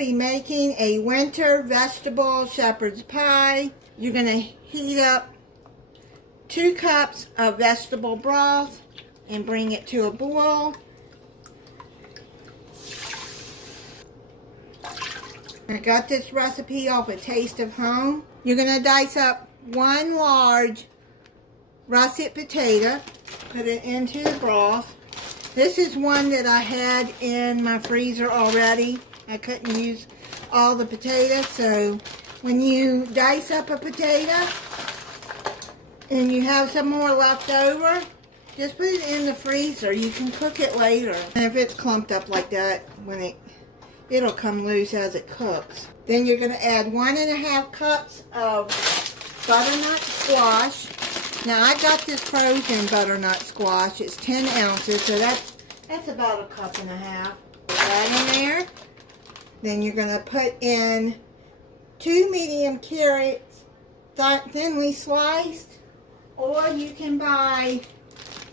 be making a winter vegetable shepherd's pie. You're going to heat up 2 cups of vegetable broth and bring it to a boil. I got this recipe off A Taste of Home. You're going to dice up 1 large russet potato, put it into the broth. This is one that I had in my freezer already. I couldn't use all the potatoes, so when you dice up a potato and you have some more left over, just put it in the freezer. You can cook it later. And if it's clumped up like that, when it'll come loose as it cooks. Then you're going to add 1.5 cups of butternut squash. Now I got this frozen butternut squash. It's 10 ounces, so that's about 1.5 cups. Put that in there. Then you're going to put in 2 medium carrots, thinly sliced, or you can buy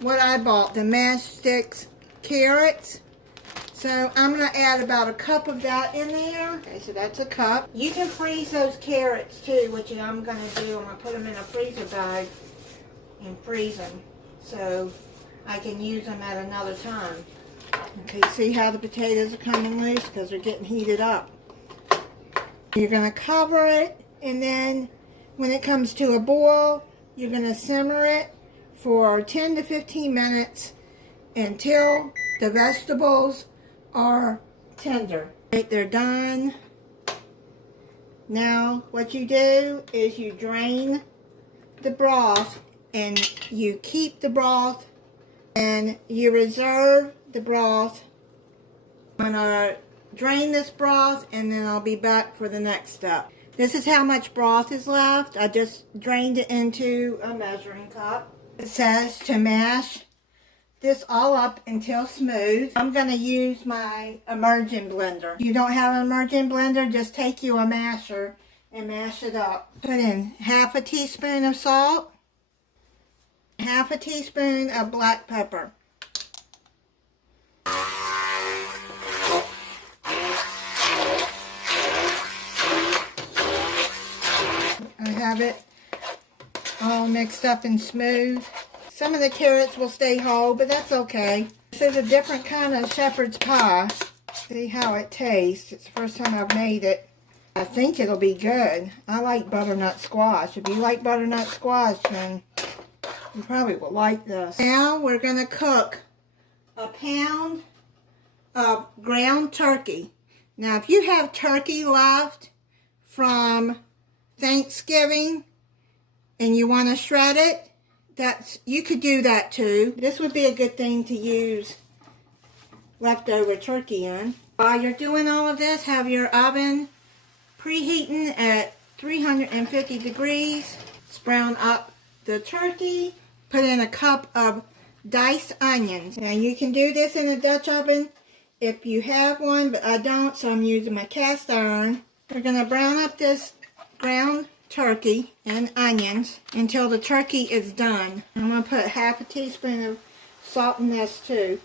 what I bought, the matchsticks carrots. So I'm going to add about 1 cup of that in there. Okay, so that's 1 cup. You can freeze those carrots too, which I'm going to do. I'm going to put them in a freezer bag and freeze them so I can use them at another time. Okay, see how the potatoes are coming loose because they're getting heated up. You're going to cover it, and then when it comes to a boil, you're going to simmer it for 10 to 15 minutes until the vegetables are tender. Right, they're done. Now what you do is you drain the broth, and you keep the broth, and you reserve the broth. I'm going to drain this broth, and then I'll be back for the next step. This is how much broth is left. I just drained it into a measuring cup. It says to mash this all up until smooth. I'm going to use my immersion blender. If you don't have an immersion blender, just take you a masher and mash it up. Put in 1/2 teaspoon of salt, 1/2 teaspoon of black pepper. I have it all mixed up and smooth. Some of the carrots will stay whole, but that's okay. This is a different kind of shepherd's pie. See how it tastes. It's the first time I've made it. I think it'll be good. I like butternut squash. If you like butternut squash, then you probably will like this. Now we're going to cook 1 pound of ground turkey. Now if you have turkey left from Thanksgiving and you want to shred it, you could do that too. This would be a good thing to use leftover turkey in. While you're doing all of this, have your oven preheating at 350 degrees. Brown up the turkey. Put in 1 cup of diced onions. Now you can do this in a Dutch oven if you have one, but I don't, so I'm using my cast iron. We're going to brown up this ground turkey and onions until the turkey is done. I'm going to put 1/2 teaspoon of salt in this too.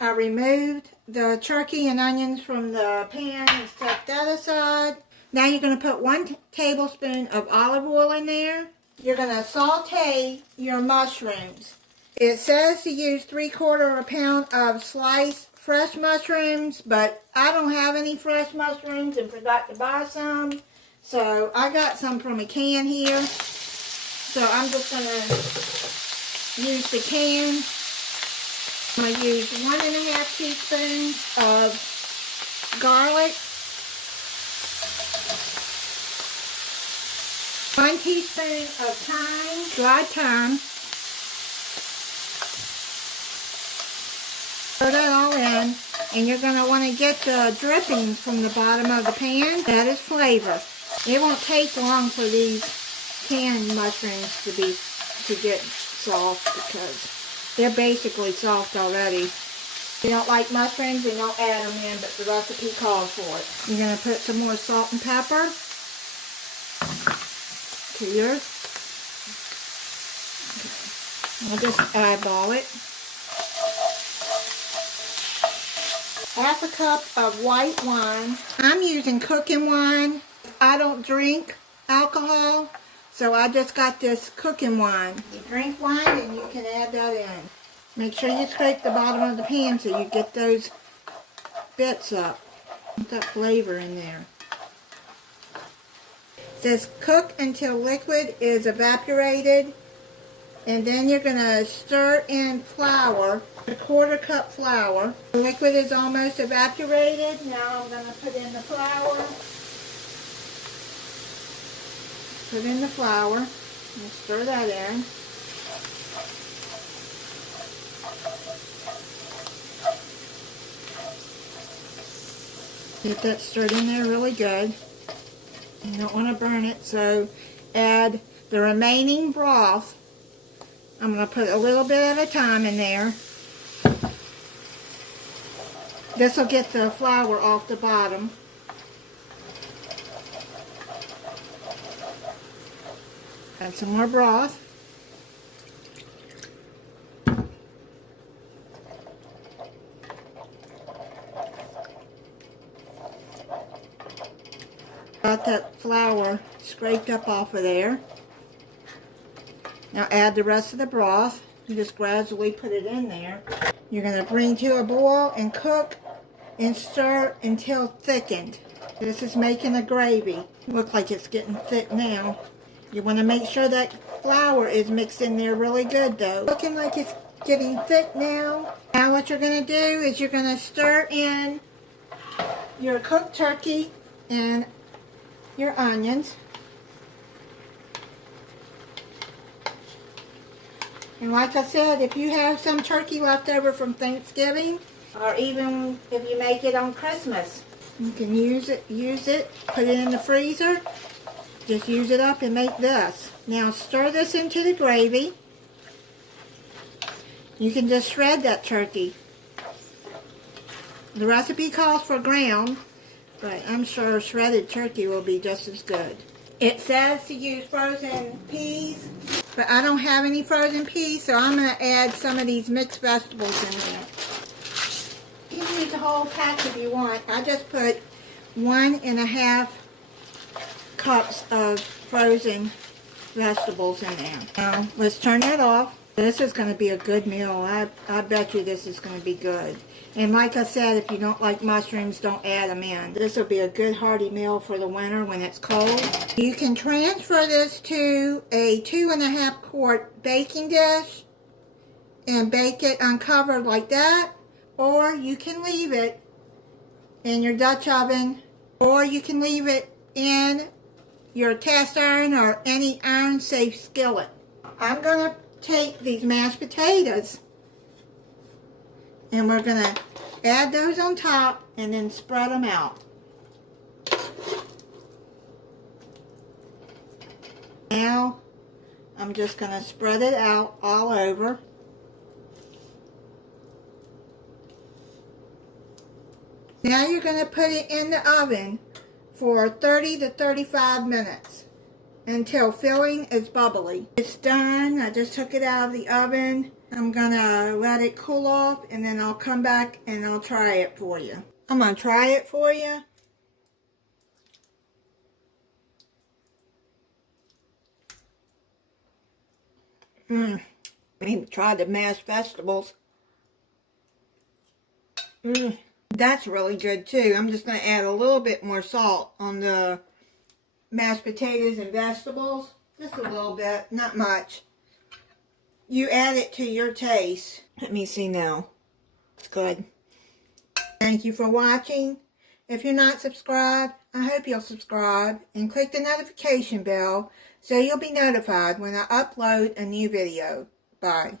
I removed the turkey and onions from the pan and set that aside. Now you're going to put 1 tablespoon of olive oil in there. You're going to saute your mushrooms. It says to use 3/4 pound of sliced fresh mushrooms, but I don't have any fresh mushrooms and forgot to buy some. So I got some from a can here. So I'm just going to use the can. I'm going to use 1.5 teaspoons of garlic, 1 teaspoon of thyme, dried thyme. Throw that all in, and you're going to want to get the drippings from the bottom of the pan. That is flavor. It won't take long for these canned mushrooms to get soft because they're basically soft already. If you don't like mushrooms, then don't add them in, but the recipe calls for it. You're going to put some more salt and pepper to yours. Okay. I'll just eyeball it. half a cup of white wine. I'm using cooking wine. I don't drink alcohol, so I just got this cooking wine. You drink wine and you can add that in. Make sure you scrape the bottom of the pan so you get those bits up. Put that flavor in there. It says cook until liquid is evaporated, and then you're going to stir in flour, a 1/4 cup flour. The liquid is almost evaporated. Now I'm going to put in the flour. Put in the flour and stir that in. Get that stirred in there really good. You don't want to burn it, so add the remaining broth. I'm going to put a little bit at a time in there. This will get the flour off the bottom. Add some more broth. Got that flour scraped up off of there. Now add the rest of the broth. You just gradually put it in there. You're going to bring to a boil and cook and stir until thickened. This is making a gravy. Looks like it's getting thick now. You want to make sure that flour is mixed in there really good though. Looking like it's getting thick now. Now what you're going to do is you're going to stir in your cooked turkey and your onions. And like I said, if you have some turkey left over from Thanksgiving, or even if you make it on Christmas, you can use it, put it in the freezer, just use it up and make this. Now stir this into the gravy. You can just shred that turkey. The recipe calls for ground, but I'm sure shredded turkey will be just as good. It says to use frozen peas, but I don't have any frozen peas, so I'm going to add some of these mixed vegetables in there. You can use the whole pack if you want. I just put 1.5 cups of frozen vegetables in there. Now, let's turn that off. This is going to be a good meal. I bet you this is going to be good. And like I said, if you don't like mushrooms, don't add them in. This will be a good hearty meal for the winter when it's cold. You can transfer this to a 2.5 quart baking dish and bake it uncovered like that. Or you can leave it in your Dutch oven. Or you can leave it in your cast iron or any iron safe skillet. I'm going to take these mashed potatoes and we're going to add those on top and then spread them out. Now I'm just going to spread it out all over. Now you're going to put it in the oven for 30 to 35 minutes until filling is bubbly. It's done. I just took it out of the oven. I'm going to let it cool off and then I'll come back and I'll try it for you. I'm going to try it for you. I need to try the mashed vegetables. That's really good too. I'm just going to add a little bit more salt on the mashed potatoes and vegetables. Just a little bit, not much. You add it to your taste. Let me see now. It's good. Thank you for watching. If you're not subscribed, I hope you'll subscribe and click the notification bell so you'll be notified when I upload a new video. Bye.